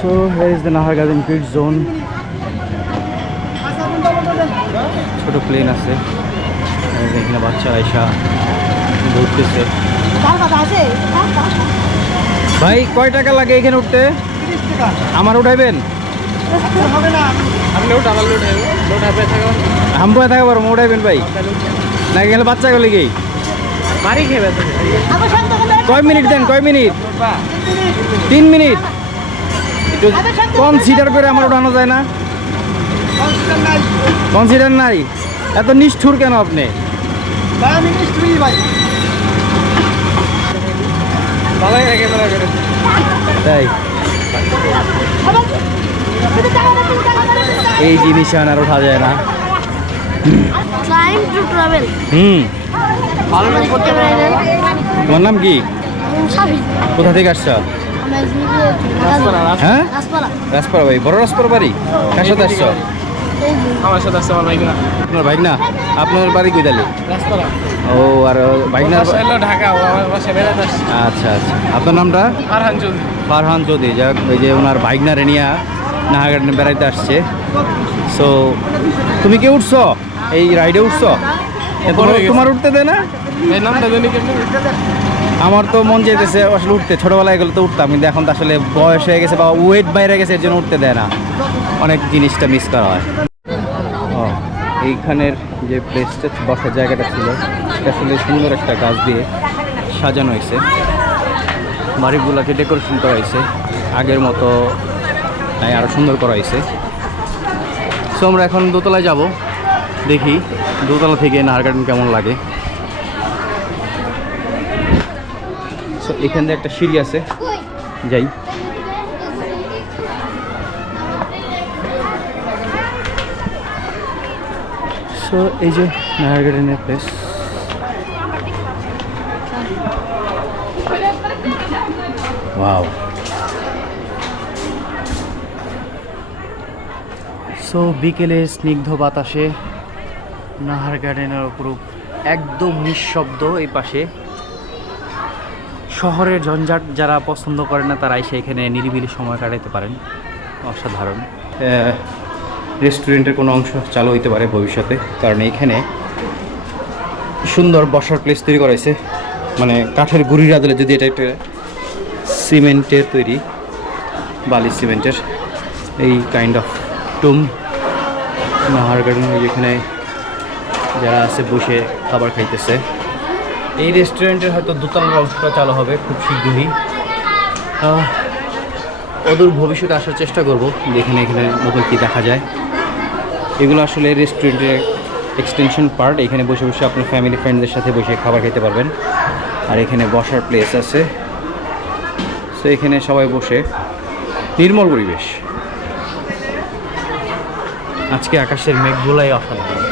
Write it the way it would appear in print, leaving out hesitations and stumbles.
So here is the Nahargarden Kids Zone. ছোট plane আছে, এখানে বাচ্চারা এসা ঘুরতেছে। ভাই কয় টাকা লাগে এখানে উঠতে? আমার উঠাইবেন? হাম্বুয়া থাকা পারবো উঠাইবেন ভাই না? গেলে বাচ্চা গেলে কি বাড়ি খেয়ে কয় মিনিট দেন? কয় মিনিট? 3 মিনিট। একটু কনসিডার করে আমার উঠানো যায় না? কনসিডার নাই? এত নিষ্ঠুর কেন আপনি? তাই এই জিনিস আর ওঠা যায় না। তোমার নাম কি? কোথা থেকে আসছো? হ্যাঁ, রাজপাড়া। ভাই বড় রাজপাড়া বাড়ি? কার সাথে আসছো? আমার সাথে আসছে আমার ভাইগনা। আপনার ভাইগনা? আপনার বাড়ি কই তাহলে? রাজপাড়া। ও, আর ভাইগনার ঢাকা, আমার বাসা বেড়াতে আসছে। আচ্ছা আচ্ছা। আপনার নামটা? ফারহান চৌধুরী। ফারহান চৌধুরী। যাক, ওই যে ওনার ভাইগনারে নিয়ে নাহারগার্ডেনে বেড়াইতে আসছে। সো তুমি কি উঠছো এই রাইডে? উঠছো? তোমার উঠতে দেয় না? এই নামটা জানি কেমন? আমার তো মন যেতেছে আসলে উঠতে। ছোটোবেলায় এগুলো তো উঠতাম, কিন্তু এখন তো আসলে বয়স হয়ে গেছে বা ওয়েট বাইরে গেছে, এর জন্য উঠতে দেয় না। অনেক জিনিসটা মিস করা হয়। ও, এইখানের যে প্লেসটা বসার জায়গাটা ছিল সেটা আসলে সুন্দর একটা গাছ দিয়ে সাজানো হয়েছে। বাড়িগুলোকে ডেকোরেশন করা হয়েছে আগের মতো, তাই আরও সুন্দর করা হয়েছে। সো আমরা এখন দোতলায় যাব, দেখি দোতলা থেকে নাহারগার্ডেন কেমন লাগে। সো এখান থেকে একটা সিঁড়ি আছে, যাই। সো এই যে নাহারগার্ডেনের প্লেস। ওয়াও। সো বিকেলে স্নিগ্ধ বাতাসে নাহারগার্ডেনের অপরূপ একদম নিঃশব্দ। এই পাশে শহরের ঝঞ্ঝাট যারা পছন্দ করে না তারা এসে এখানে নিরিবিলি সময় কাটাতে পারেন। অসাধারণ। রেস্টুরেন্টের কোনো অংশ চালু হইতে পারে ভবিষ্যতে, কারণ এখানে সুন্দর বসার প্লেস তৈরি করা হয়েছে। মানে কাঠের গুঁড়ির আদলে, যদি এটা একটা সিমেন্টের তৈরি, বালি সিমেন্টের, এই কাইন্ড অফ টুম নাহারগার্ডেন। এখানে যারা আছে বসে খাবার খাইতেছে। এই রেস্টুরেন্টের হয়তো দোতলার অংশটা চালু হবে খুব শীঘ্রই। অদূর ভবিষ্যতে আসার চেষ্টা করব, যেখানে এখানে নতুন কী দেখা যায়। এগুলো আসলে রেস্টুরেন্টের এক্সটেনশন পার্ট। এখানে বসে বসে আপনার ফ্যামিলি ফ্রেন্ডদের সাথে বসে খাবার খেতে পারবেন। আর এখানে বসার প্লেস আছে। সো এখানে সবাই বসে, নির্মল পরিবেশ। আজকে আকাশের মেঘগুলাই অসাধারণ।